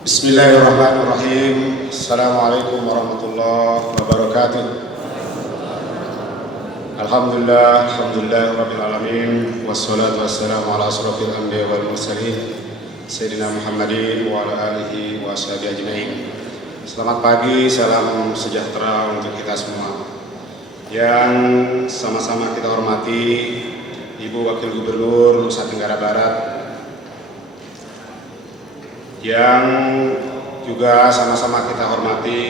Bismillahirrahmanirrahim. Assalamualaikum warahmatullahi wabarakatuh. Alhamdulillah rabbil alamin. Wassalatu wassalamu ala asrofil anbiya wal mursalin Sayyidina Muhammadin wa ala alihi wa sahbihi ajma'in. Selamat pagi, salam sejahtera untuk kita semua. Yang sama-sama kita hormati Ibu Wakil Gubernur Nusa Tenggara Barat, yang juga sama-sama kita hormati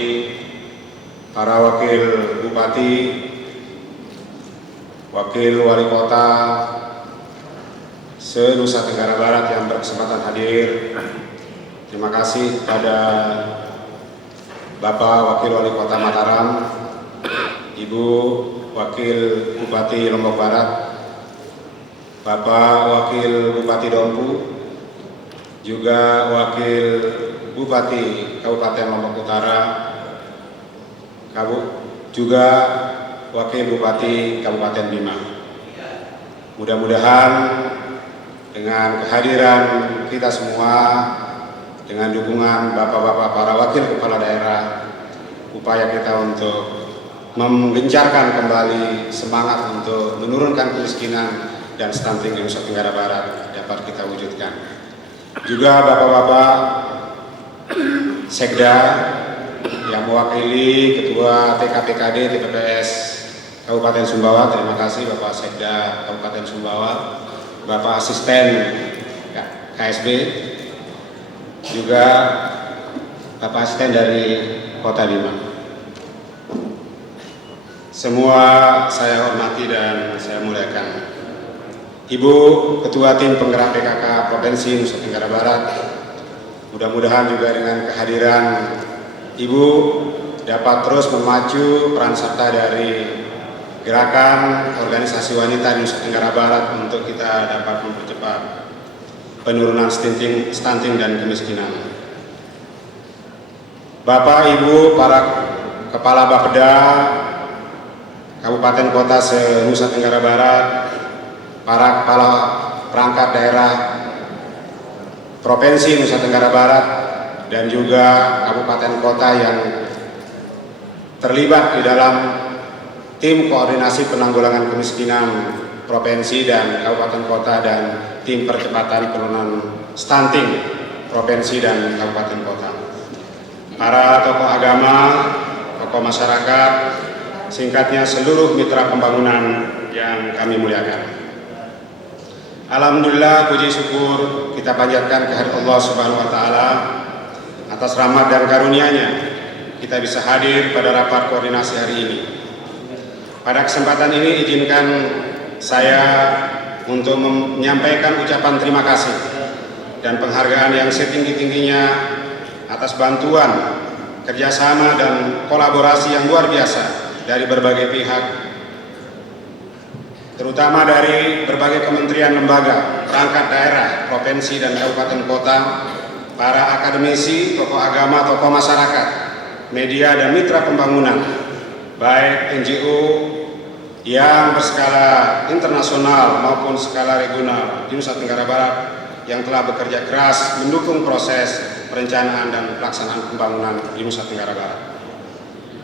para wakil bupati, wakil wali kota se-Nusa Tenggara Barat yang berkesempatan hadir. Terima kasih kepada Bapak Wakil Wali Kota Mataram, Ibu Wakil Bupati Lombok Barat, Bapak Wakil Bupati Dompu, juga Wakil Bupati Kabupaten Lombok Utara, juga Wakil Bupati Kabupaten Bima. Mudah-mudahan dengan kehadiran kita semua, dengan dukungan Bapak-Bapak para Wakil Kepala Daerah, upaya kita untuk menggencarkan kembali semangat untuk menurunkan kemiskinan dan stunting di Nusa Tenggara Barat dapat kita wujudkan. Juga Bapak-Bapak Sekda yang mewakili Ketua TKPKD TPPS Kabupaten Sumbawa, terima kasih Bapak Sekda Kabupaten Sumbawa, Bapak Asisten KSB, juga Bapak Asisten dari Kota Bima. Semua saya hormati dan saya muliakan. Ibu Ketua Tim Penggerak PKK Provinsi Nusa Tenggara Barat, mudah-mudahan juga dengan kehadiran Ibu dapat terus memacu peran serta dari gerakan organisasi wanita di Nusa Tenggara Barat untuk kita dapat mempercepat penurunan stunting dan kemiskinan. Bapak, Ibu, para Kepala Bapeda Kabupaten Kota se-Nusa Tenggara Barat, para kepala perangkat daerah Provinsi Nusa Tenggara Barat, dan juga kabupaten kota yang terlibat di dalam tim koordinasi penanggulangan kemiskinan provinsi dan kabupaten kota dan tim percepatan penurunan stunting provinsi dan kabupaten kota. Para tokoh agama, tokoh masyarakat, singkatnya seluruh mitra pembangunan yang kami muliakan. Alhamdulillah, puji syukur kita panjatkan kehadirat Allah Subhanahu wa taala atas rahmat dan karunia-Nya kita bisa hadir pada rapat koordinasi hari ini. Pada kesempatan ini izinkan saya untuk menyampaikan ucapan terima kasih dan penghargaan yang setinggi-tingginya atas bantuan, kerjasama dan kolaborasi yang luar biasa dari berbagai pihak, terutama dari berbagai kementerian lembaga, perangkat daerah, provinsi dan kabupaten kota, para akademisi, tokoh agama, tokoh masyarakat, media dan mitra pembangunan, baik NGO yang berskala internasional maupun skala regional di Nusa Tenggara Barat yang telah bekerja keras mendukung proses perencanaan dan pelaksanaan pembangunan di Nusa Tenggara Barat.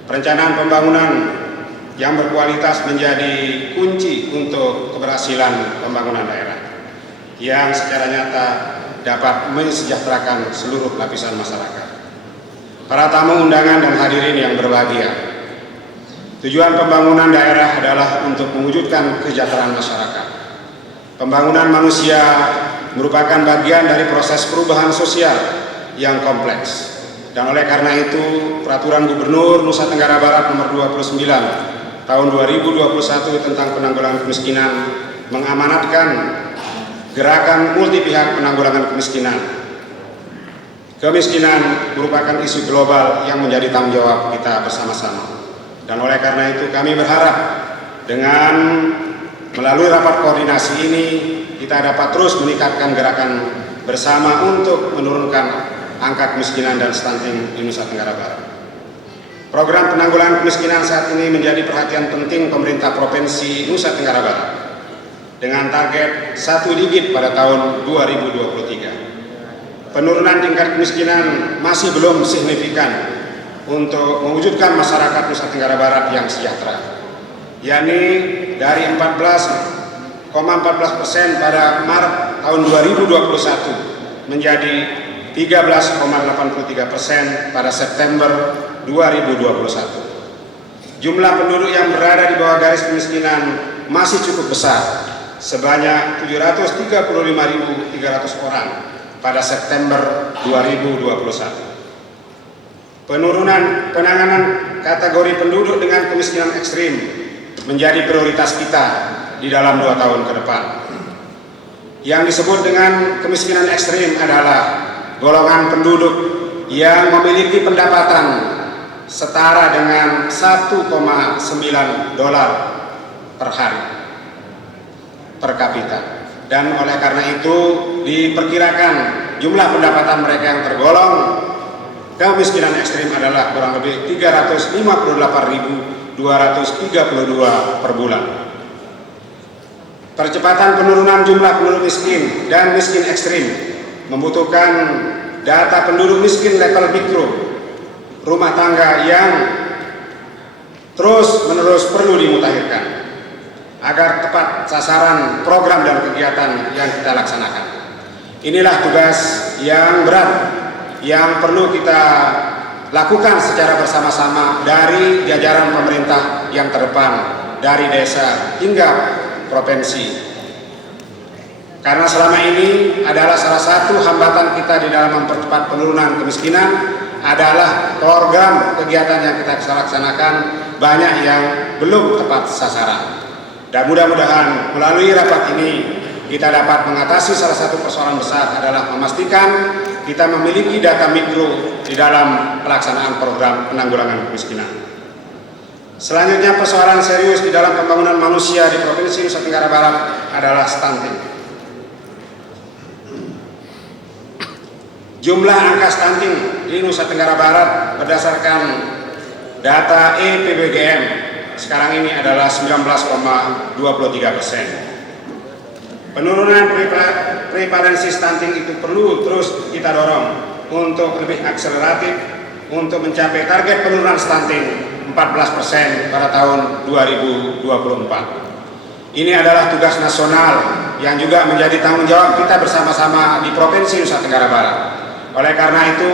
Perencanaan pembangunan yang berkualitas menjadi kunci untuk keberhasilan pembangunan daerah yang secara nyata dapat mensejahterakan seluruh lapisan masyarakat. Para tamu undangan dan hadirin yang berbahagia, tujuan pembangunan daerah adalah untuk mewujudkan kesejahteraan masyarakat. Pembangunan manusia merupakan bagian dari proses perubahan sosial yang kompleks, dan oleh karena itu Peraturan Gubernur Nusa Tenggara Barat Nomor 29 Tahun 2021 tentang penanggulangan kemiskinan mengamanatkan gerakan multi pihak penanggulangan kemiskinan. Kemiskinan merupakan isu global yang menjadi tanggung jawab kita bersama-sama. Dan oleh karena itu kami berharap dengan melalui rapat koordinasi ini kita dapat terus meningkatkan gerakan bersama untuk menurunkan angka kemiskinan dan stunting di Nusa Tenggara Barat. Program penanggulangan kemiskinan saat ini menjadi perhatian penting pemerintah Provinsi Nusa Tenggara Barat dengan target 1 digit pada tahun 2023. penurunan tingkat kemiskinan masih belum signifikan untuk mewujudkan masyarakat Nusa Tenggara Barat yang sejahtera, yakni dari 14,14% pada Maret tahun 2021 menjadi 13,83% pada September 2021. Jumlah penduduk yang berada di bawah garis kemiskinan masih cukup besar, sebanyak 735.300 orang pada September 2021. Penanganan kategori penduduk dengan kemiskinan ekstrim menjadi prioritas kita di dalam 2 tahun ke depan. Yang disebut dengan kemiskinan ekstrim adalah golongan penduduk yang memiliki pendapatan setara dengan 1,9 dolar per hari per kapita. Dan oleh karena itu diperkirakan jumlah pendapatan mereka yang tergolong kemiskinan ekstrim adalah kurang lebih 358.232 per bulan. Percepatan penurunan jumlah penduduk miskin dan miskin ekstrim membutuhkan data penduduk miskin level mikro rumah tangga yang terus-menerus perlu dimutakhirkan agar tepat sasaran program dan kegiatan yang kita laksanakan. Inilah tugas yang berat yang perlu kita lakukan secara bersama-sama dari jajaran pemerintah yang terdepan, dari desa hingga provinsi. Karena selama ini adalah salah satu hambatan kita di dalam mempercepat penurunan kemiskinan adalah program kegiatan yang kita laksanakan banyak yang belum tepat sasaran. Dan mudah-mudahan melalui rapat ini kita dapat mengatasi salah satu persoalan besar adalah memastikan kita memiliki data mikro di dalam pelaksanaan program penanggulangan kemiskinan. Selanjutnya, persoalan serius di dalam pembangunan manusia di Provinsi Nusa Tenggara Barat adalah stunting. Jumlah angka stunting di Nusa Tenggara Barat berdasarkan data EPBGM sekarang ini adalah 19,23%. Penurunan prevalensi stunting itu perlu terus kita dorong untuk lebih akseleratif untuk mencapai target penurunan stunting 14% pada tahun 2024. Ini adalah tugas nasional yang juga menjadi tanggung jawab kita bersama-sama di Provinsi Nusa Tenggara Barat. Oleh karena itu,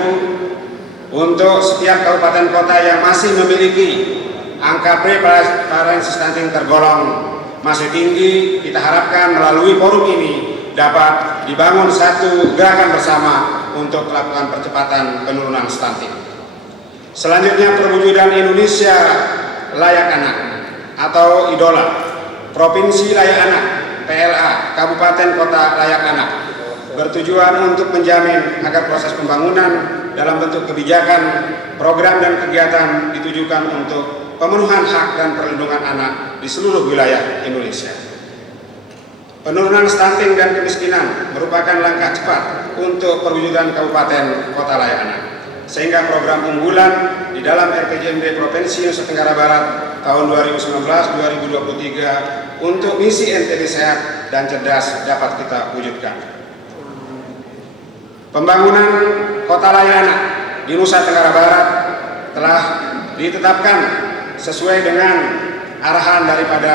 untuk setiap kabupaten kota yang masih memiliki angka prevalensi stunting tergolong masih tinggi, kita harapkan melalui forum ini dapat dibangun satu gerakan bersama untuk melakukan percepatan penurunan stunting. Selanjutnya, perwujudan Indonesia Layak Anak atau IDOLA, Provinsi Layak Anak, PLA, Kabupaten Kota Layak Anak, bertujuan untuk menjamin agar proses pembangunan dalam bentuk kebijakan, program dan kegiatan ditujukan untuk pemenuhan hak dan perlindungan anak di seluruh wilayah Indonesia. Penurunan stunting dan kemiskinan merupakan langkah cepat untuk perwujudan Kabupaten Kota Layak Anak, sehingga program unggulan di dalam RPJMD Provinsi Nusa Tenggara Barat tahun 2019-2023 untuk misi NTB Sehat dan Cerdas dapat kita wujudkan. Pembangunan Kota Layak Anak di Nusa Tenggara Barat telah ditetapkan sesuai dengan arahan daripada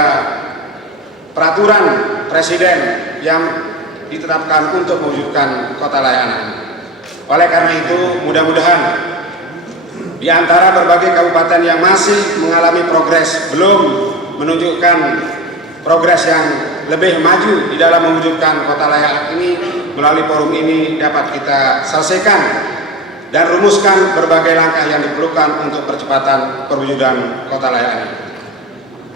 peraturan Presiden yang ditetapkan untuk mewujudkan Kota Layak Anak. Oleh karena itu, mudah-mudahan di antara berbagai kabupaten yang masih mengalami progres, belum menunjukkan progres yang lebih maju di dalam mewujudkan Kota Layak Anak ini, melalui forum ini dapat kita selesaikan dan rumuskan berbagai langkah yang diperlukan untuk percepatan perwujudan Kota Layak Anak.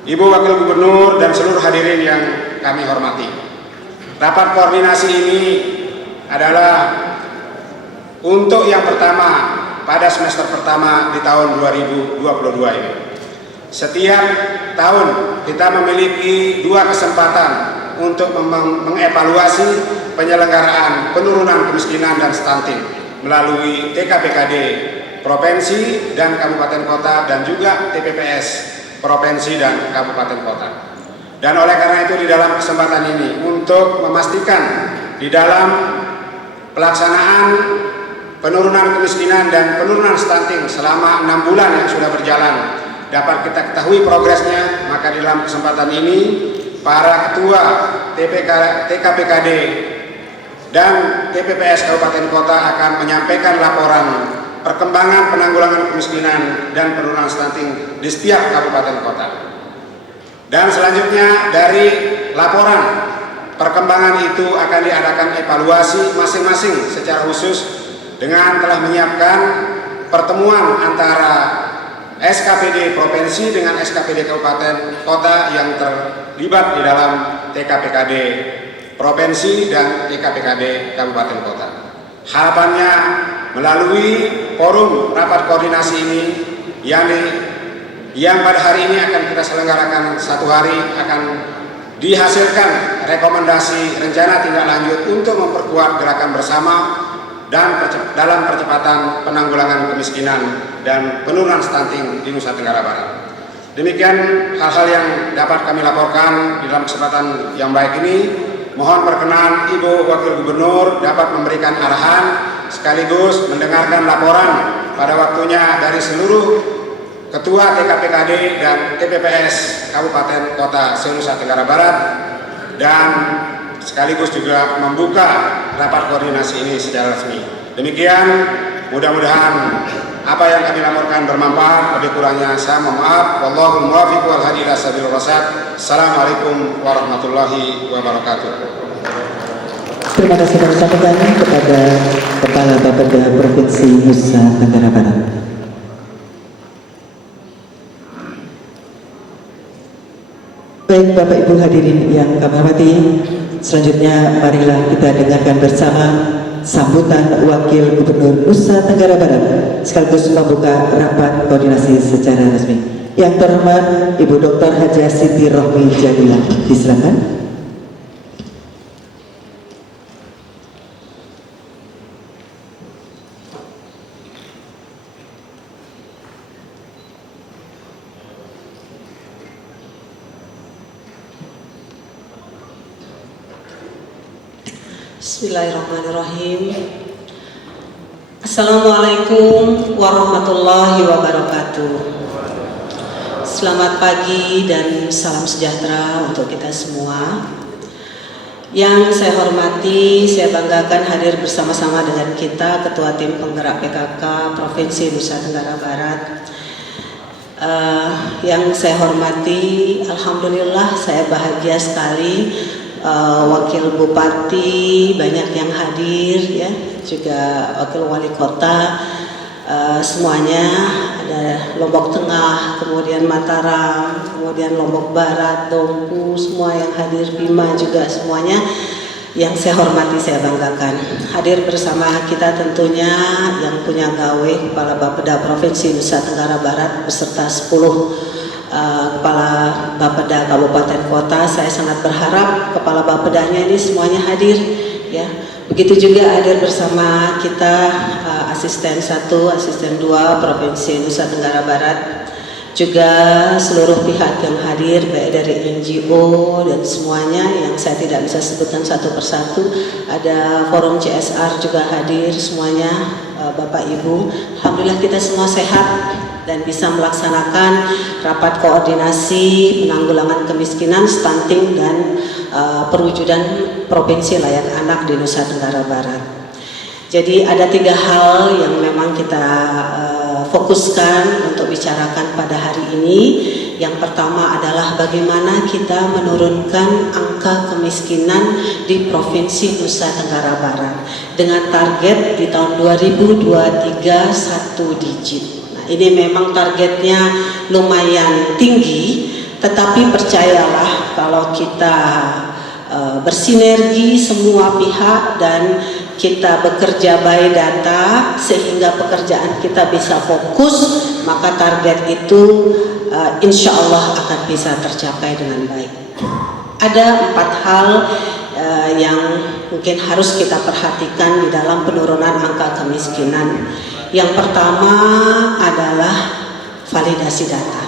Ibu Wakil Gubernur dan seluruh hadirin yang kami hormati, rapat koordinasi ini adalah untuk yang pertama pada semester pertama di tahun 2022 ini. Setiap tahun kita memiliki 2 kesempatan untuk mengevaluasi penyelenggaraan penurunan kemiskinan dan stunting melalui TKPKD Provinsi dan Kabupaten Kota dan juga TPPS Provinsi dan Kabupaten Kota. Dan oleh karena itu di dalam kesempatan ini untuk memastikan di dalam pelaksanaan penurunan kemiskinan dan penurunan stunting selama 6 bulan yang sudah berjalan dapat kita ketahui progresnya, maka di dalam kesempatan ini para ketua TKPKD dan TPPS Kabupaten Kota akan menyampaikan laporan perkembangan penanggulangan kemiskinan dan penurunan stunting di setiap kabupaten kota. Dan selanjutnya dari laporan perkembangan itu akan diadakan evaluasi masing-masing secara khusus dengan telah menyiapkan pertemuan antara SKPD Provinsi dengan SKPD Kabupaten Kota yang terlibat di dalam TKPKD Provinsi dan TKPKD Kabupaten Kota. Harapannya melalui forum rapat koordinasi ini yang pada hari ini akan kita selenggarakan 1 hari, akan dihasilkan rekomendasi rencana tindak lanjut untuk memperkuat gerakan bersama dan dalam percepatan penanggulangan kemiskinan dan penurunan stunting di Nusa Tenggara Barat. Demikian hal-hal yang dapat kami laporkan di dalam kesempatan yang baik ini. Mohon perkenan Ibu Wakil Gubernur dapat memberikan arahan sekaligus mendengarkan laporan pada waktunya dari seluruh Ketua TKPKD dan TPPS Kabupaten Kota se-Nusa Tenggara Barat, dan sekaligus juga membuka rapat koordinasi ini secara resmi. Demikian, mudah-mudahan apa yang kami laporkan bermanfaat. Lebih kurangnya saya mohon maaf. Wallahul muwaffiq wal hadi ila sabilir rasyad. Assalamualaikum warahmatullahi wabarakatuh. Terima kasih kami sampaikan kepada Kepala Bapeda Provinsi Nusa Tenggara Barat. Baik Bapak Ibu hadirin yang kami hormati, selanjutnya marilah kita dengarkan bersama sambutan Wakil Gubernur Nusa Tenggara Barat sekaligus membuka rapat koordinasi secara resmi. Yang terhormat Ibu Dr. Hajah Siti Rohmi Jadilah, disilakan. Bismillahirrahmanirrahim. Assalamualaikum warahmatullahi wabarakatuh. Selamat pagi dan salam sejahtera untuk kita semua. Yang saya hormati, saya banggakan hadir bersama-sama dengan kita Ketua Tim Penggerak PKK Provinsi Nusa Tenggara Barat. Yang saya hormati, alhamdulillah saya bahagia sekali. Wakil Bupati banyak yang hadir, ya, juga Wakil Wali Kota, semuanya ada Lombok Tengah, kemudian Mataram, kemudian Lombok Barat, Dompu, semua yang hadir, Bima juga semuanya yang saya hormati, saya banggakan. Hadir bersama kita tentunya yang punya gawe Kepala Bapeda Provinsi Nusa Tenggara Barat beserta 10 Kepala Bapeda Kabupaten Kota. Saya sangat berharap Kepala Bapedanya ini semuanya hadir, ya. Begitu juga hadir bersama kita Asisten 1, Asisten 2 Provinsi Nusa Tenggara Barat, juga seluruh pihak yang hadir baik dari NGO dan semuanya yang saya tidak bisa sebutkan satu persatu. Ada forum CSR juga hadir semuanya, Bapak Ibu. Alhamdulillah kita semua sehat dan bisa melaksanakan rapat koordinasi penanggulangan kemiskinan, stunting, dan perwujudan provinsi layak anak di Nusa Tenggara Barat. Jadi ada 3 hal yang memang kita fokuskan untuk bicarakan pada hari ini. Yang pertama adalah bagaimana kita menurunkan angka kemiskinan di Provinsi Nusa Tenggara Barat dengan target di tahun 2023 1 digit. Ini memang targetnya lumayan tinggi, tetapi percayalah kalau kita bersinergi semua pihak dan kita bekerja by data sehingga pekerjaan kita bisa fokus, maka target itu insya Allah akan bisa tercapai dengan baik. Ada 4 hal yang mungkin harus kita perhatikan di dalam penurunan angka kemiskinan. Yang pertama adalah validasi data.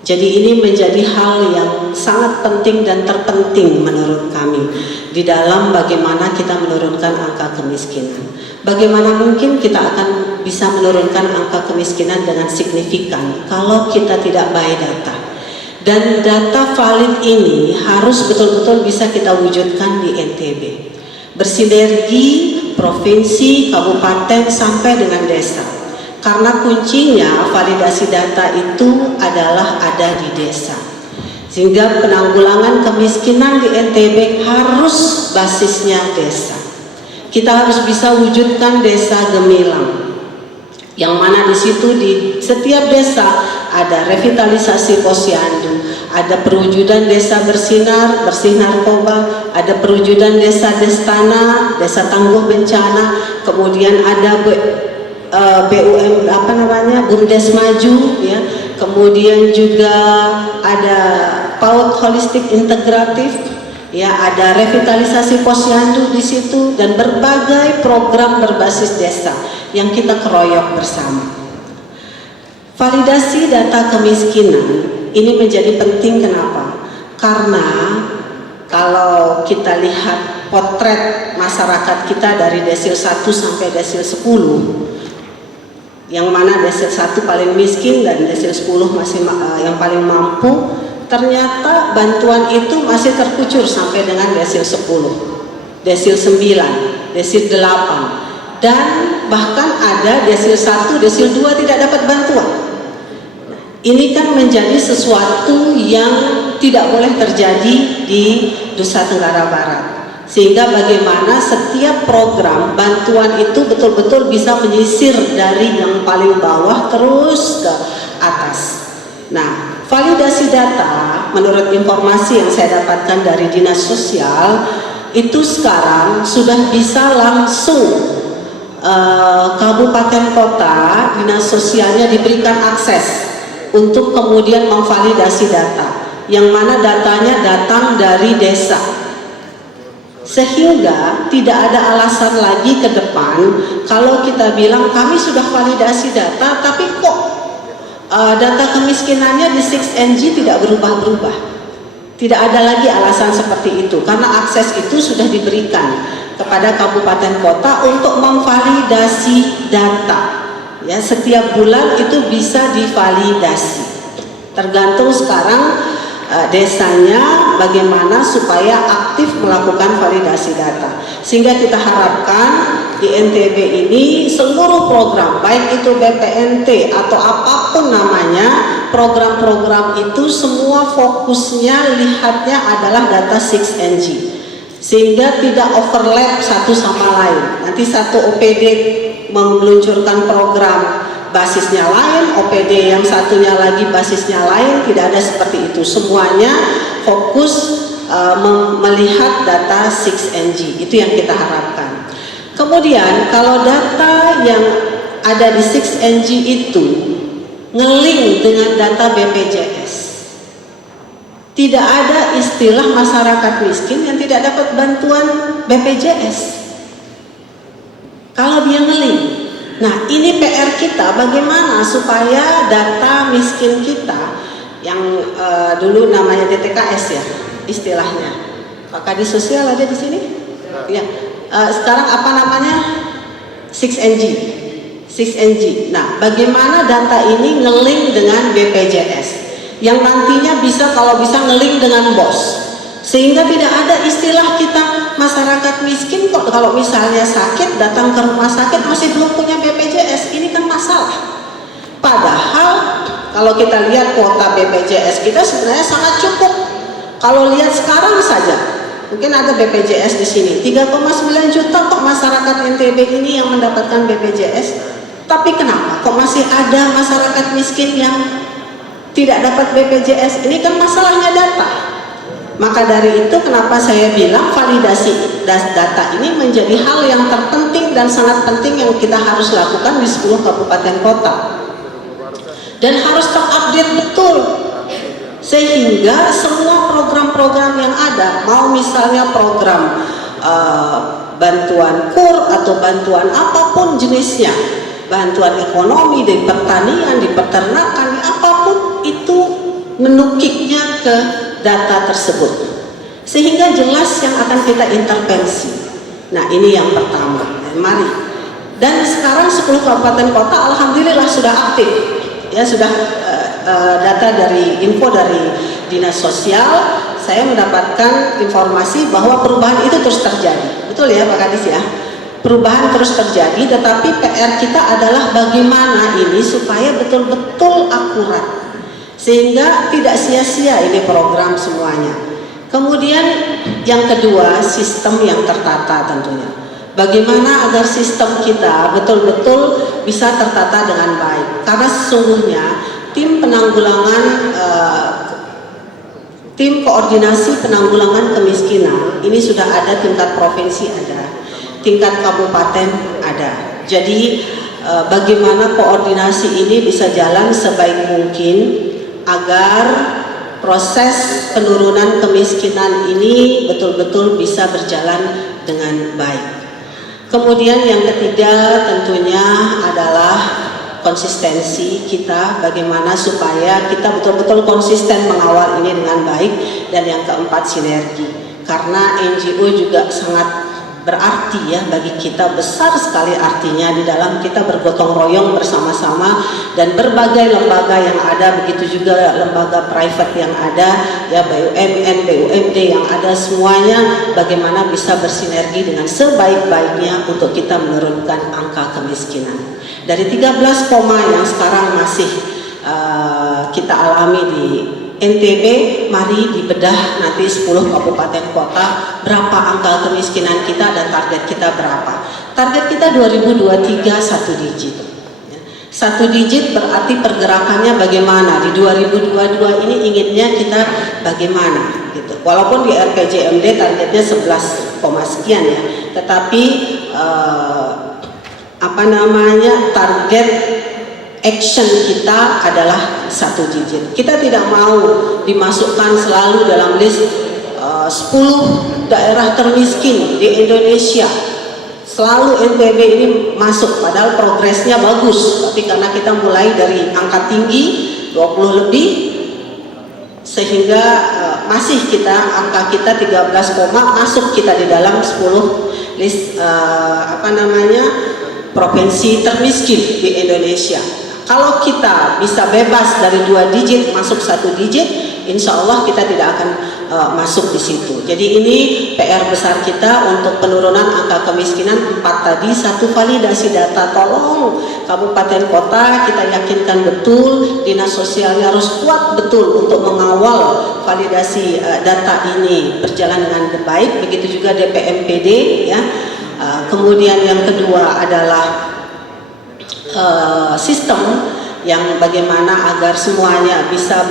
Jadi ini menjadi hal yang sangat penting dan terpenting menurut kami di dalam bagaimana kita menurunkan angka kemiskinan. Bagaimana mungkin kita akan bisa menurunkan angka kemiskinan dengan signifikan kalau kita tidak by data. Dan data valid ini harus betul-betul bisa kita wujudkan di NTB. Bersinergi provinsi, kabupaten sampai dengan desa. Karena kuncinya validasi data itu adalah ada di desa. Sehingga penanggulangan kemiskinan di NTB harus basisnya desa. Kita harus bisa wujudkan desa gemilang. Yang mana di situ di setiap desa ada revitalisasi posyandu, ada perwujudan desa bersinar, bersih narkoba, ada perwujudan desa destana, desa tangguh bencana, kemudian ada BUM BUMDes maju ya, kemudian juga ada PAUD holistik integratif ya, ada revitalisasi posyandu di situ dan berbagai program berbasis desa yang kita keroyok bersama. Validasi data kemiskinan ini menjadi penting, kenapa? Karena kalau kita lihat potret masyarakat kita dari desil 1 sampai desil 10, yang mana desil 1 paling miskin dan desil 10 masih yang paling mampu, ternyata bantuan itu masih terkucur sampai dengan desil 10, desil 9, desil 8, dan bahkan ada desil 1, desil 2 tidak dapat bantuan. Ini kan menjadi sesuatu yang tidak boleh terjadi di Nusa Tenggara Barat. Sehingga bagaimana setiap program bantuan itu betul-betul bisa menyisir dari yang paling bawah terus ke atas. Nah, validasi data menurut informasi yang saya dapatkan dari Dinas Sosial itu sekarang sudah bisa langsung kabupaten kota dinas sosialnya diberikan akses untuk kemudian memvalidasi data, yang mana datanya datang dari desa. Sehingga tidak ada alasan lagi ke depan kalau kita bilang kami sudah validasi data tapi kok data kemiskinannya di 6NG tidak berubah-berubah. Tidak ada lagi alasan seperti itu karena akses itu sudah diberikan kepada kabupaten kota untuk memvalidasi data. Ya, setiap bulan itu bisa divalidasi. Tergantung sekarang desanya bagaimana supaya aktif melakukan validasi data. Sehingga kita harapkan di NTB ini seluruh program, baik itu BPNT atau apapun namanya, program-program itu semua fokusnya lihatnya adalah data 6NG. Sehingga tidak overlap satu sama lain. Nanti satu OPD meluncurkan program basisnya lain, OPD yang satunya lagi basisnya lain, tidak ada seperti itu. Semuanya fokus melihat data 6NG, itu yang kita harapkan. Kemudian kalau data yang ada di 6NG itu nge-link dengan data BPJS, tidak ada istilah masyarakat miskin yang tidak dapat bantuan BPJS kalau dia nge-link. Nah, ini PR kita bagaimana supaya data miskin kita yang dulu namanya DTKS ya istilahnya. Pak Kadis Sosial ada di sini? Ya. Sekarang apa namanya? 6NG. 6NG. Nah, bagaimana data ini nge-link dengan BPJS yang nantinya bisa kalau bisa nge-link dengan BOS. Sehingga tidak ada istilah kita masyarakat miskin kok kalau misalnya sakit datang ke rumah sakit masih belum punya BPJS. Ini kan masalah. Padahal kalau kita lihat kuota BPJS kita sebenarnya sangat cukup. Kalau lihat sekarang saja, mungkin ada BPJS di sini 3,9 juta kok masyarakat NTB ini yang mendapatkan BPJS. Tapi kenapa kok masih ada masyarakat miskin yang tidak dapat BPJS? Ini kan masalahnya data. Maka dari itu kenapa saya bilang validasi data ini menjadi hal yang terpenting dan sangat penting yang kita harus lakukan di 10 kabupaten kota. Dan harus terupdate betul. Sehingga semua program-program yang ada, mau misalnya program bantuan KUR atau bantuan apapun jenisnya, bantuan ekonomi, di pertanian, di peternakan, apapun itu menukiknya ke data tersebut, sehingga jelas yang akan kita intervensi. Nah, ini yang pertama. Mari. Dan sekarang 10 kabupaten kota alhamdulillah sudah aktif. Ya, sudah data dari info dari Dinas Sosial, saya mendapatkan informasi bahwa perubahan itu terus terjadi. Betul ya Pak Kadis ya? Perubahan terus terjadi, tetapi PR kita adalah bagaimana ini supaya betul-betul akurat, sehingga tidak sia-sia ini program semuanya. Kemudian yang kedua, sistem yang tertata tentunya. Bagaimana agar sistem kita betul-betul bisa tertata dengan baik, karena sesungguhnya tim penanggulangan tim koordinasi penanggulangan kemiskinan ini sudah ada, tingkat provinsi ada, tingkat kabupaten ada. Jadi bagaimana koordinasi ini bisa jalan sebaik mungkin agar proses penurunan kemiskinan ini betul-betul bisa berjalan dengan baik. Kemudian yang ketiga tentunya adalah konsistensi kita, bagaimana supaya kita betul-betul konsisten mengawal ini dengan baik. Dan yang keempat, sinergi, karena NGO juga sangat berarti ya bagi kita, besar sekali artinya di dalam kita bergotong royong bersama-sama, dan berbagai lembaga yang ada, begitu juga lembaga private yang ada ya, BUMN, BUMD yang ada, semuanya bagaimana bisa bersinergi dengan sebaik-baiknya untuk kita menurunkan angka kemiskinan. Dari 13, yang sekarang masih kita alami di NTB, mari dibedah nanti 10 kabupaten kota berapa angka kemiskinan kita dan target kita berapa. Target kita 2023 1 digit. 1 digit berarti pergerakannya bagaimana. Di 2022 ini inginnya kita bagaimana gitu. Walaupun di RPJMD targetnya 11, sekian ya. Tetapi target action kita adalah 1 digit. Kita tidak mau dimasukkan selalu dalam list 10 daerah termiskin di Indonesia. Selalu NTB ini masuk, padahal progresnya bagus, tapi karena kita mulai dari angka tinggi 20 lebih, sehingga masih angka kita 13, masuk kita di dalam 10 list provinsi termiskin di Indonesia. Kalau kita bisa bebas dari 2 digit masuk 1 digit, insya Allah kita tidak akan masuk di situ. Jadi ini PR besar kita untuk penurunan angka kemiskinan 4 tadi. 1, validasi data. Tolong kabupaten kota kita yakinkan betul, dinas sosialnya harus kuat betul untuk mengawal validasi data ini berjalan dengan baik. Begitu juga DPMPD ya. Kemudian yang kedua adalah sistem yang bagaimana agar semuanya bisa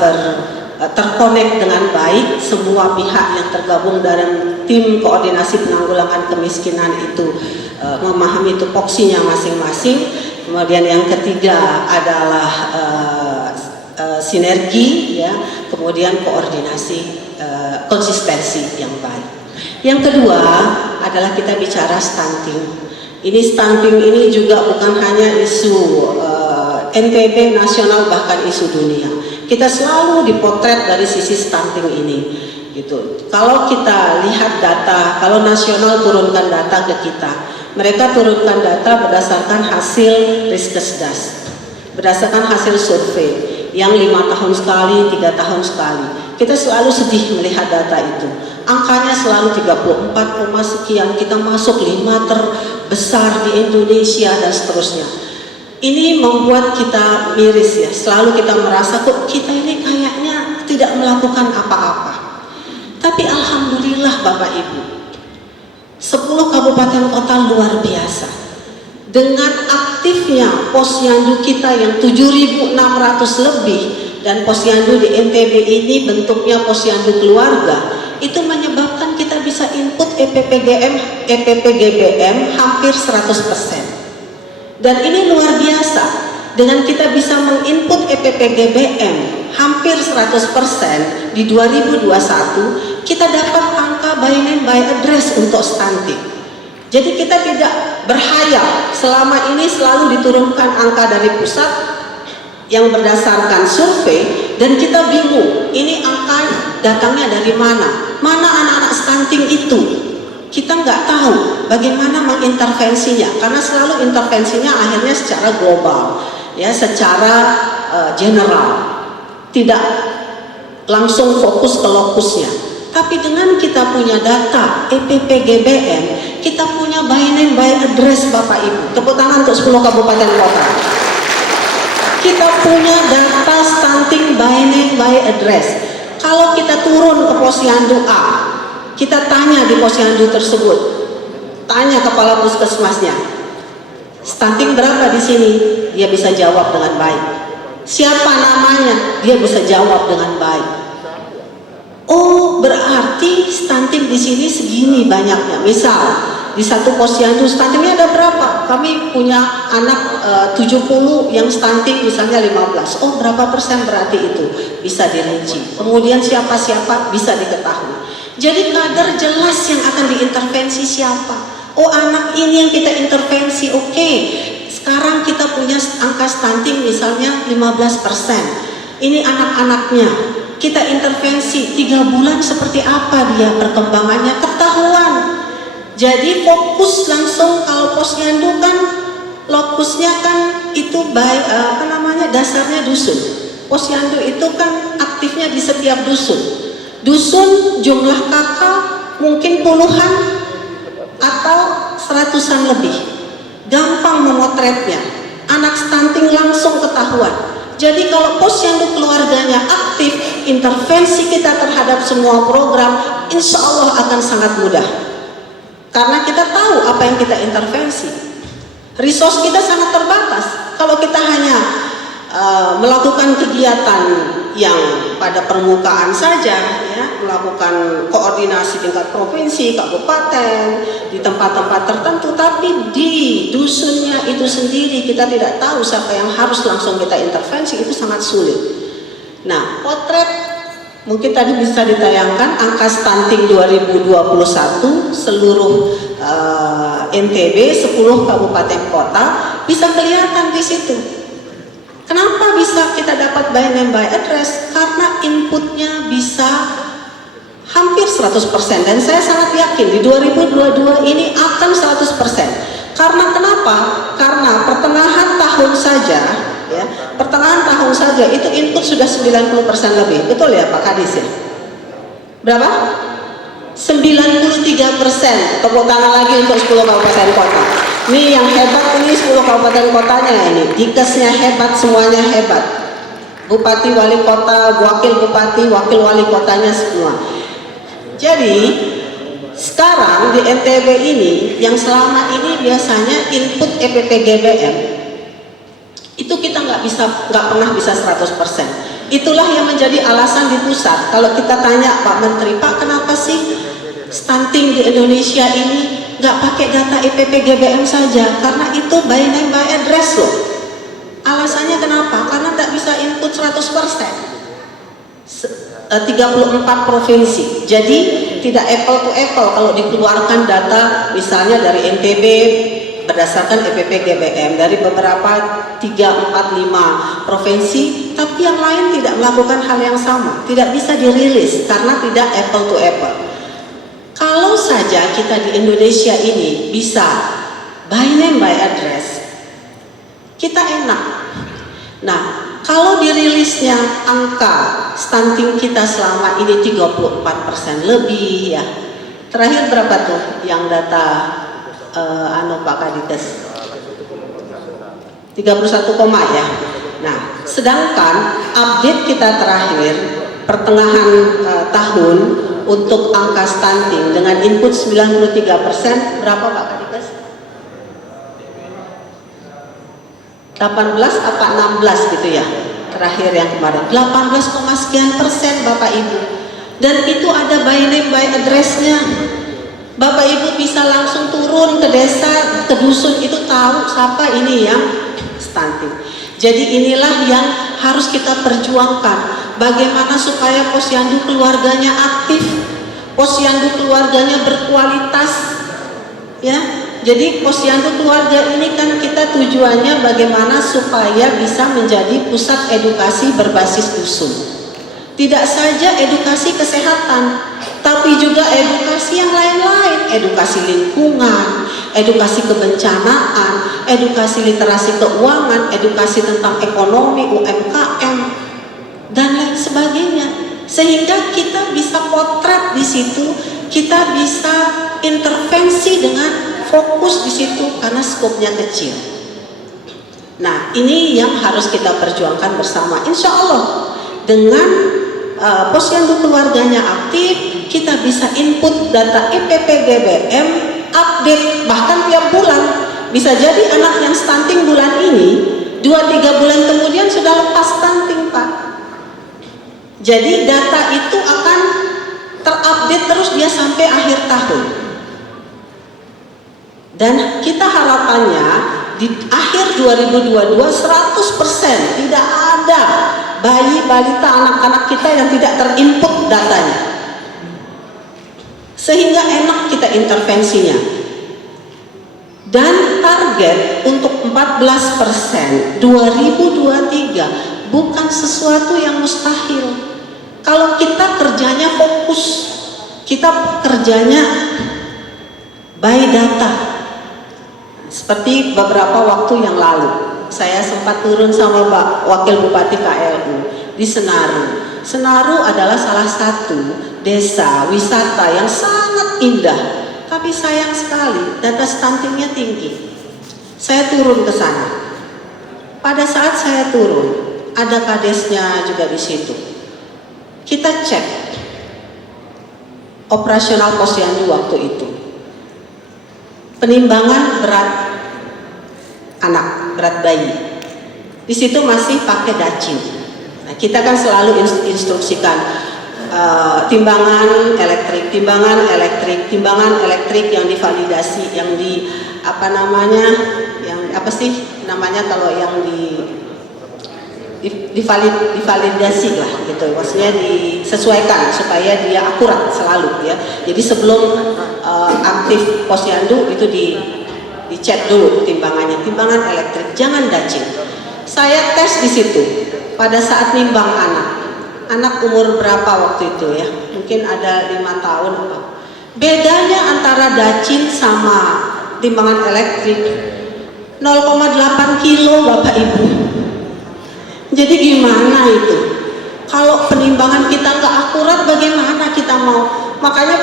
terkonek dengan baik, semua pihak yang tergabung dalam tim koordinasi penanggulangan kemiskinan itu memahami tupoksinya masing-masing. Kemudian yang ketiga adalah sinergi ya, kemudian koordinasi, konsistensi yang baik. Yang kedua adalah kita bicara stunting. Ini stunting ini juga bukan hanya isu NTB nasional, bahkan isu dunia. Kita selalu dipotret dari sisi stunting ini, gitu. Kalau kita lihat data, kalau nasional turunkan data ke kita, mereka turunkan data berdasarkan hasil Riskesdas, berdasarkan hasil survei yang 5 tahun sekali, 3 tahun sekali. Kita selalu sedih melihat data itu. Angkanya selalu 34, sekian, kita masuk 5 terbesar di Indonesia dan seterusnya. Ini membuat kita miris ya, selalu kita merasa kok kita ini kayaknya tidak melakukan apa-apa. Tapi alhamdulillah Bapak Ibu, 10 kabupaten kota luar biasa. Dengan aktifnya posyandu kita yang 7.600 lebih, dan posyandu di NTB ini bentuknya posyandu keluarga, itu menyebabkan kita bisa input EPPGBM hampir 100%. Dan ini luar biasa, dengan kita bisa menginput EPPGBM hampir 100% di 2021, kita dapat angka by name by address untuk stunting. Jadi kita tidak berhayal, selama ini selalu diturunkan angka dari pusat yang berdasarkan survei, dan kita bingung ini angka datangnya dari mana anak-anak stunting itu. Kita nggak tahu bagaimana mengintervensinya, karena selalu intervensinya akhirnya secara global, ya, secara general, tidak langsung fokus ke lokusnya. Tapi dengan kita punya data EPPGBM, kita punya by name by address Bapak Ibu. Tepuk tangan untuk 10 kabupaten kota. Kita punya data stunting by name by address. Kalau kita turun ke posyandu A, kita tanya di posyandu tersebut, tanya kepala puskesmasnya, stunting berapa di sini? Dia bisa jawab dengan baik. Siapa namanya? Dia bisa jawab dengan baik. Oh, berarti stunting di sini segini banyaknya. Misal di satu posyandu stuntingnya ada berapa? Kami punya anak 70 yang stunting misalnya 15. Oh, berapa persen berarti itu? Bisa dirinci. Kemudian siapa-siapa bisa diketahui. Jadi kader jelas yang akan diintervensi siapa. Oh, anak ini yang kita intervensi, oke. Sekarang kita punya angka stunting misalnya 15%. Ini anak-anaknya. Kita intervensi 3 bulan seperti apa dia perkembangannya, ketahuan. Jadi fokus langsung. Kalau posyandu kan lokusnya kan itu dasarnya dusun. Posyandu itu kan aktifnya di setiap dusun. Dusun jumlah kakak mungkin puluhan atau 100-an lebih. Gampang memotretnya. Anak stunting langsung ketahuan. Jadi kalau posyandu keluarganya aktif, intervensi kita terhadap semua program insya Allah akan sangat mudah. Karena kita tahu apa yang kita intervensi. Resource kita sangat terbatas. Kalau kita hanya melakukan kegiatan yang pada permukaan saja, ya, melakukan koordinasi tingkat provinsi, kabupaten, di tempat-tempat tertentu, tapi di dusunnya itu sendiri kita tidak tahu siapa yang harus langsung kita intervensi, itu sangat sulit. Nah, potret mungkin tadi bisa ditayangkan angka stunting 2021 seluruh NTB 10 kabupaten kota bisa kelihatan di situ. Kenapa bisa kita dapat by name by address? Karena inputnya bisa hampir 100%, dan saya sangat yakin di 2022 ini akan 100%. Karena kenapa? Karena pertengahan tahun saja, ya, pertengahan tahun saja itu input sudah 90% lebih. Betul ya Pak Kadis ya? Berapa? 93%. Tepuk tangan lagi untuk 10 kabupaten kota. Ini yang hebat, ini 10 kabupaten kotanya ini. Dikesnya hebat, semuanya hebat. Bupati, wali kota, wakil bupati, wakil wali kotanya semua. Jadi sekarang di NTB ini yang selama ini biasanya input EPPGBM itu kita nggak pernah bisa 100%. Itulah yang menjadi alasan di pusat. Kalau kita tanya Pak Menteri, Pak kenapa sih stunting di Indonesia ini nggak pakai data EPPGBM saja? Karena itu by name by address loh. Alasannya kenapa? Karena nggak bisa input 100%. 34 provinsi. Jadi tidak apple to apple kalau dikeluarkan data misalnya dari NTB berdasarkan EPPGBM dari beberapa 3, 4, 5 provinsi, tapi yang lain tidak melakukan hal yang sama, tidak bisa dirilis karena tidak apple to apple. Kalau saja kita di Indonesia ini bisa by name by address, kita enak. Nah, kalau dirilisnya angka stunting kita selama ini 34% lebih ya. Terakhir berapa tuh yang data Pak Kadites? 31, ya. Nah, sedangkan update kita terakhir pertengahan tahun untuk angka stunting dengan input 93%, berapa Pak Kadites? 18 apa 16 gitu ya, terakhir yang kemarin 18, sekian persen Bapak Ibu, dan itu ada by name by addressnya. Bapak Ibu bisa langsung turun ke desa, ke dusun, itu tahu siapa ini yang stunting. Jadi inilah yang harus kita perjuangkan, bagaimana supaya posyandu keluarganya aktif, posyandu keluarganya berkualitas, ya. Jadi posyandu keluarga ini kan kita tujuannya bagaimana supaya bisa menjadi pusat edukasi berbasis dusun. Tidak saja edukasi kesehatan, tapi juga edukasi yang lain-lain, edukasi lingkungan, edukasi kebencanaan, edukasi literasi keuangan, edukasi tentang ekonomi, UMKM, dan lain sebagainya. Sehingga kita bisa potret di situ, kita bisa intervensi dengan fokus di situ karena skopnya kecil. Nah, ini yang harus kita perjuangkan bersama. Insya Allah dengan posyandu keluarganya aktif, kita bisa input data IPP BBM, update bahkan tiap bulan. Bisa jadi anak yang stunting bulan ini 2-3 bulan kemudian sudah lepas stunting, Pak. Jadi data itu akan terupdate terus dia sampai akhir tahun. Dan kita harapannya di akhir 2022 100% tidak ada bayi, balita, anak-anak kita yang tidak terinput datanya. Sehingga enak kita intervensinya. Dan target untuk 14% 2023 bukan sesuatu yang mustahil. Kalau kita kerjanya fokus, kita kerjanya by data. Seperti beberapa waktu yang lalu, saya sempat turun sama Pak Wakil Bupati KLU di Senaru. Senaru adalah salah satu desa wisata yang sangat indah, tapi sayang sekali data stuntingnya tinggi. Saya turun ke sana. Pada saat saya turun, ada kadesnya juga di situ. Kita cek operasional posyandu waktu itu. Penimbangan berat anak, berat bayi. Di situ masih pakai dacin. Nah, kita kan selalu instruksikan timbangan elektrik yang divalidasi, yang di apa namanya, yang apa sih namanya kalau yang divalidasi lah gitu, maksudnya disesuaikan supaya dia akurat selalu ya. Jadi sebelum aktif posyandu itu dicek dulu timbangannya, timbangan elektrik, jangan dacin. Saya tes di situ pada saat nimbang anak umur berapa waktu itu ya, mungkin ada 5 tahun apa. Bedanya antara dacin sama timbangan elektrik 0,8 kilo Bapak Ibu. Jadi gimana itu? Kalau penimbangan kita nggak akurat, bagaimana kita mau? Makanya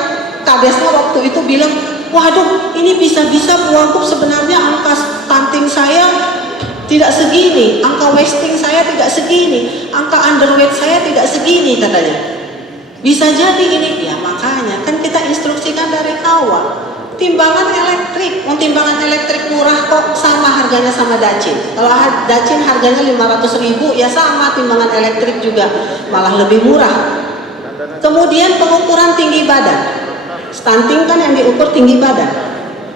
kadesnya waktu itu bilang, waduh, ini bisa-bisa Bu Wagub sebenarnya angka stunting saya tidak segini, angka wasting saya tidak segini, angka underweight saya tidak segini katanya. Bisa jadi ini, ya makanya kan kita instruksikan dari awal. Timbangan elektrik, timbangan elektrik murah kok, sama harganya sama dacin. Kalau dacin harganya 500.000 ya sama, timbangan elektrik juga malah lebih murah. Kemudian pengukuran tinggi badan. Stunting kan yang diukur tinggi badan.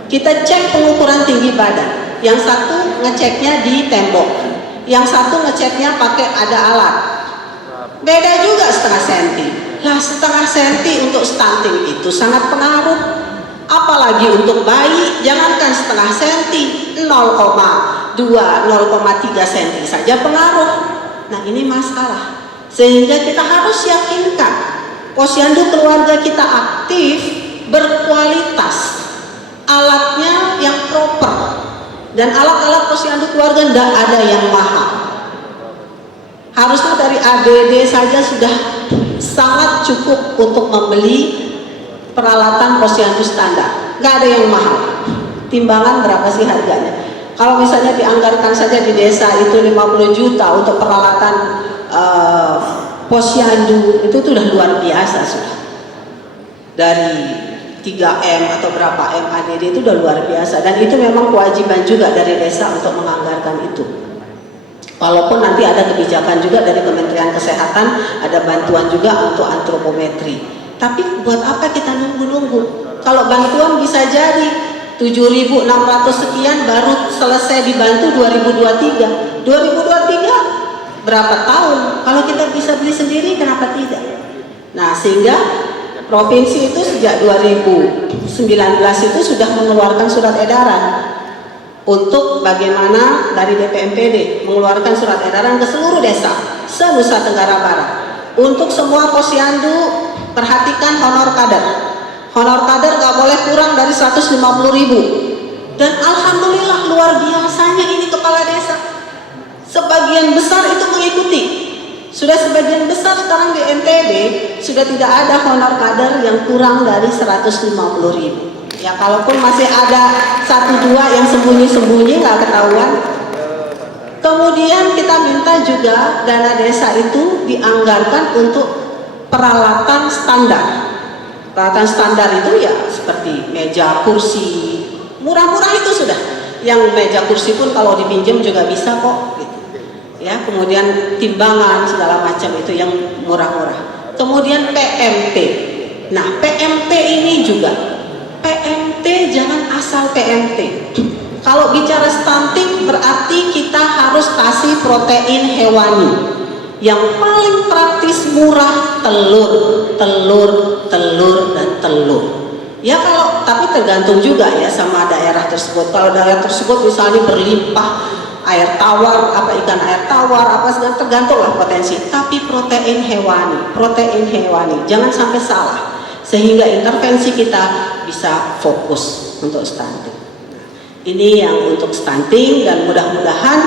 Kita cek pengukuran tinggi badan. Yang satu ngeceknya di tembok, yang satu ngeceknya pakai ada alat. Beda juga setengah senti. Lah setengah senti untuk stunting itu sangat pengaruh. Apalagi untuk bayi, jangankan setengah senti, 0,2, 0,3 senti saja pengaruh. Nah ini masalah. Sehingga kita harus yakinkan posyandu keluarga kita aktif, berkualitas, alatnya yang proper, dan alat-alat posyandu keluarga tidak ada yang mahal. Harusnya dari ADD saja sudah sangat cukup untuk membeli peralatan posyandu standar, nggak ada yang mahal. Timbangan berapa sih harganya? Kalau misalnya dianggarkan saja di desa itu 50 juta untuk peralatan posyandu, itu sudah luar biasa sudah. Dari 3M atau berapa M ADD itu sudah luar biasa, dan itu memang kewajiban juga dari desa untuk menganggarkan itu. Walaupun nanti ada kebijakan juga dari Kementerian Kesehatan, ada bantuan juga untuk antropometri. Tapi buat apa kita nunggu-nunggu? Kalau bantuan bisa jadi 7.600 sekian baru selesai dibantu 2023. 2023 berapa tahun? Kalau kita bisa beli sendiri kenapa tidak? Nah sehingga provinsi itu sejak 2011 itu sudah mengeluarkan surat edaran untuk bagaimana dari DPMPD mengeluarkan surat edaran ke seluruh desa se-Nusa Tenggara Barat. Untuk semua posyandu, perhatikan honor kader. Honor kader gak boleh kurang dari 150.000. Dan alhamdulillah luar biasanya ini kepala desa. Sebagian besar itu mengikuti. Sudah sebagian besar sekarang di NTB sudah tidak ada honor kader yang kurang dari 150.000. Ya kalaupun masih ada 1-2 yang sembunyi-sembunyi nggak ketahuan. Kemudian kita minta juga dana desa itu dianggarkan untuk peralatan standar. Peralatan standar itu ya seperti meja, kursi, murah-murah itu sudah. Yang meja kursi pun kalau dipinjam juga bisa kok. Gitu. Ya, kemudian timbangan segala macam itu yang murah-murah. Kemudian PMT. Nah, PMT ini juga. PMT jangan asal PMT. Kalau bicara stunting berarti kita harus kasih protein hewani. Yang paling praktis murah telur, dan telur. Ya kalau tapi tergantung juga ya sama daerah tersebut. Kalau daerah tersebut misalnya berlimpah air tawar, apa ikan air tawar, apa segala tergantung lah potensi. Tapi protein hewani, jangan sampai salah. Sehingga intervensi kita bisa fokus untuk stunting. Ini yang untuk stunting dan mudah-mudahan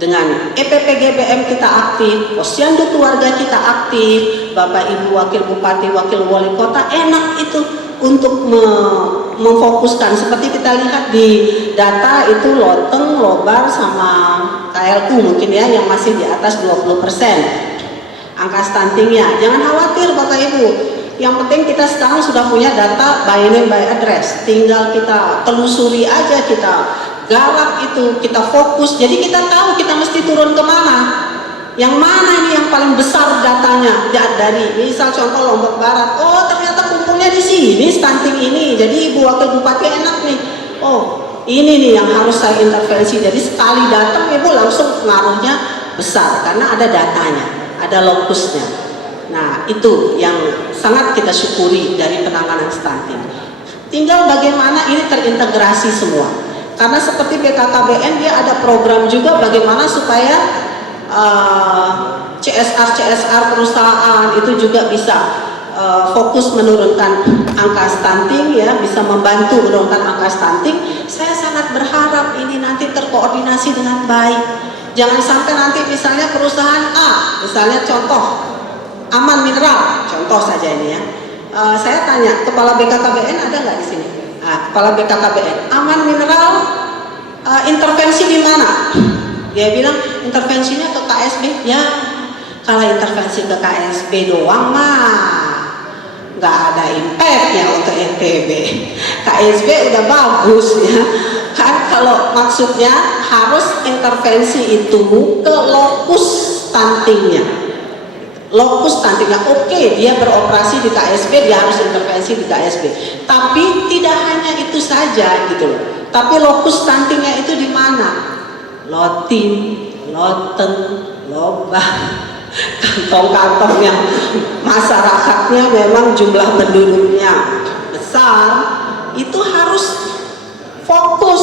dengan EPPGBM kita aktif, posyandu keluarga kita aktif, Bapak Ibu Wakil Bupati, Wakil Wali Kota enak itu untuk memfokuskan. Seperti kita lihat di data itu Loteng, Lobar sama KLU mungkin ya yang masih di atas 20% angka stuntingnya. Jangan khawatir Bapak Ibu. Yang penting kita sekarang sudah punya data by name by address, tinggal kita telusuri aja, kita garap itu, kita fokus. Jadi kita tahu kita mesti turun kemana, yang mana nih yang paling besar datanya. Dari misal contoh Lombok Barat, oh ternyata kumpulnya di sini stunting ini, jadi Ibu Wakil Bupati enak nih, oh ini nih yang harus saya intervensi. Jadi sekali datang Ibu langsung pengaruhnya besar karena ada datanya, ada lokusnya. Nah itu yang sangat kita syukuri dari penanganan stunting. Tinggal bagaimana ini terintegrasi semua. Karena seperti BKKBN dia ada program juga bagaimana supaya CSR perusahaan itu juga bisa fokus menurunkan angka stunting ya, bisa membantu menurunkan angka stunting. Saya sangat berharap ini nanti terkoordinasi dengan baik. Jangan sampai nanti misalnya perusahaan A, misalnya contoh Aman Mineral, contoh saja ini ya. Saya tanya, kepala BKKBN ada nggak di sini? Kepala BKKBN, Aman Mineral intervensi di mana? Dia bilang intervensinya ke KSB. Ya, kalau intervensi ke KSB doang mah nggak ada impactnya untuk NTB. KSB udah bagus ya. Kan kalau maksudnya harus intervensi itu ke lokus stuntingnya. Lokus stuntingnya oke, dia beroperasi di KSB, dia harus intervensi di KSB. Tapi tidak hanya itu saja gitu loh. Tapi lokus stuntingnya itu di mana? Lotin, Loteng, Lobah, kantong-kantongnya masyarakatnya memang jumlah penduduknya besar, itu harus fokus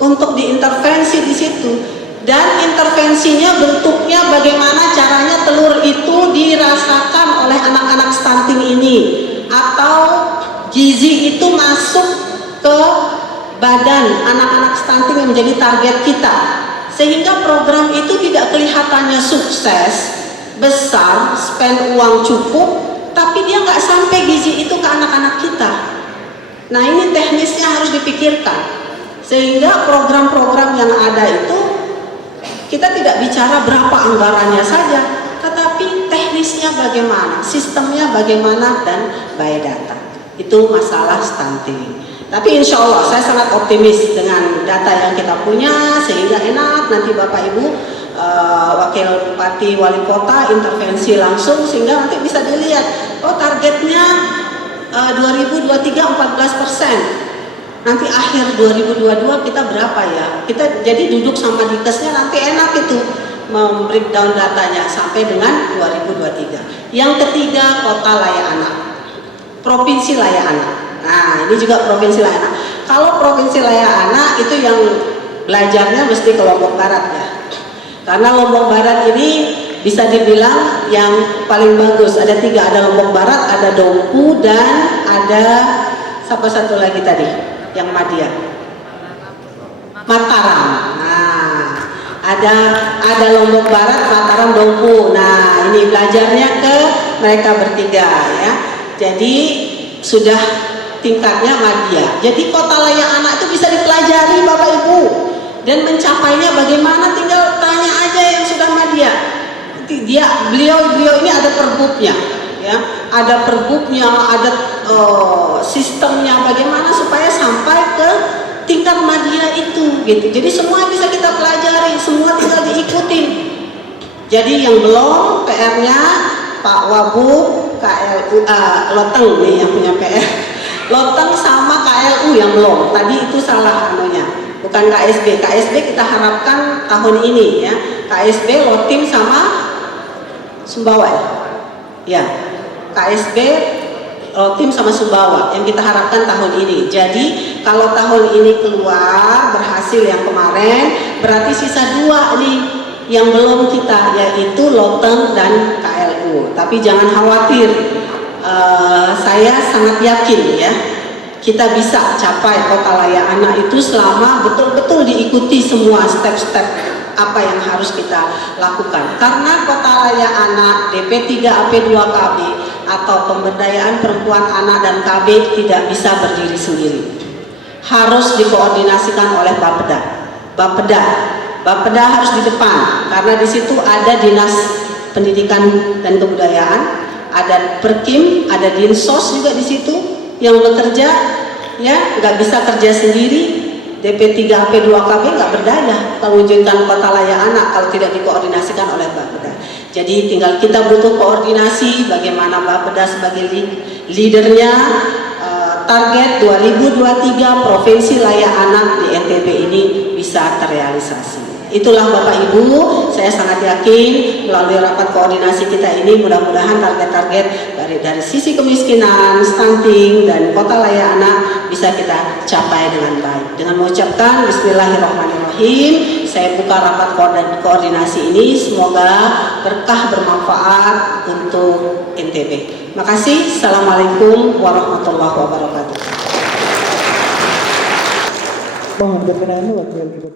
untuk diintervensi di situ. Dan intervensinya bentuknya bagaimana caranya telur itu dirasakan oleh anak-anak stunting ini, atau gizi itu masuk ke badan anak-anak stunting yang menjadi target kita, sehingga program itu tidak kelihatannya sukses, besar, spend uang cukup, tapi dia nggak sampai gizi itu ke anak-anak kita. Nah ini teknisnya harus dipikirkan, sehingga program-program yang ada itu kita tidak bicara berapa anggarannya saja, tetapi teknisnya bagaimana, sistemnya bagaimana, dan by data. Itu masalah stunting. Tapi insya Allah saya sangat optimis dengan data yang kita punya, sehingga enak nanti Bapak Ibu Wakil Bupati Wali Kota intervensi langsung, sehingga nanti bisa dilihat, oh targetnya 2023 14%. Nanti akhir 2022 kita berapa ya? Kita jadi duduk sama Dinkesnya nanti enak itu membreakdown datanya sampai dengan 2023. Yang ketiga, kota layak anak, provinsi layak anak. Nah, ini juga provinsi layak anak. Kalau provinsi layak anak itu yang belajarnya mesti ke Lombok Barat ya. Karena Lombok Barat ini bisa dibilang yang paling bagus. Ada 3, ada Lombok Barat, ada Dompu, dan ada siapa satu lagi tadi yang Madia, Mataram. Nah, ada Lombok Barat, Mataram, Dompu. Nah, ini belajarnya ke mereka bertiga ya. Jadi sudah tingkatnya Madia. Jadi kota layak anak itu bisa dipelajari Bapak Ibu. Dan mencapainya bagaimana, tinggal tanya aja yang sudah Madia. Beliau ini ada perbubnya, ya, ada perbubnya, ada sistemnya bagaimana supaya sampai ke tingkat Madia itu, gitu. Jadi semua bisa kita pelajari, semua tinggal diikutin. Jadi yang belum PR-nya Pak Wabub, KLU, Loteng nih yang punya PR. Loteng sama KLU yang belum. Tadi itu salah anunya. Bukan KSB. KSB kita harapkan tahun ini ya. KSB, Lotim sama Sumbawa ya. KSB, Lotim sama Sumbawa yang kita harapkan tahun ini. Jadi kalau tahun ini keluar berhasil yang kemarin, berarti sisa 2 nih yang belum kita, yaitu Loteng dan KLU. Tapi jangan khawatir, saya sangat yakin ya, kita bisa capai kota layak anak itu selama betul-betul diikuti semua step-step apa yang harus kita lakukan. Karena kota layak anak, DP 3 AP 2 KB atau pemberdayaan perempuan, anak dan KB tidak bisa berdiri sendiri. Harus dikoordinasikan oleh Bapeda. Bapeda harus di depan karena di situ ada Dinas Pendidikan dan Kebudayaan, ada Perkim, ada Dinsos juga di situ yang bekerja, ya, nggak bisa kerja sendiri. DP 3 AP 2 KB nggak berdaya mewujudkan kota layak anak kalau tidak dikoordinasikan oleh Bapeda. Jadi tinggal kita butuh koordinasi bagaimana Bapeda sebagai leadernya. Target 2023 provinsi layak anak di NTB ini bisa terrealisasi. Itulah Bapak Ibu, saya sangat yakin melalui rapat koordinasi kita ini mudah-mudahan target-target dari sisi kemiskinan, stunting, dan kota layak anak bisa kita capai dengan baik. Dengan mengucapkan Bismillahirrahmanirrahim, saya buka rapat koordinasi ini, semoga berkah bermanfaat untuk NTB. Makasih. Assalamualaikum warahmatullahi wabarakatuh. Mohon berkenan Wakil Gubernur.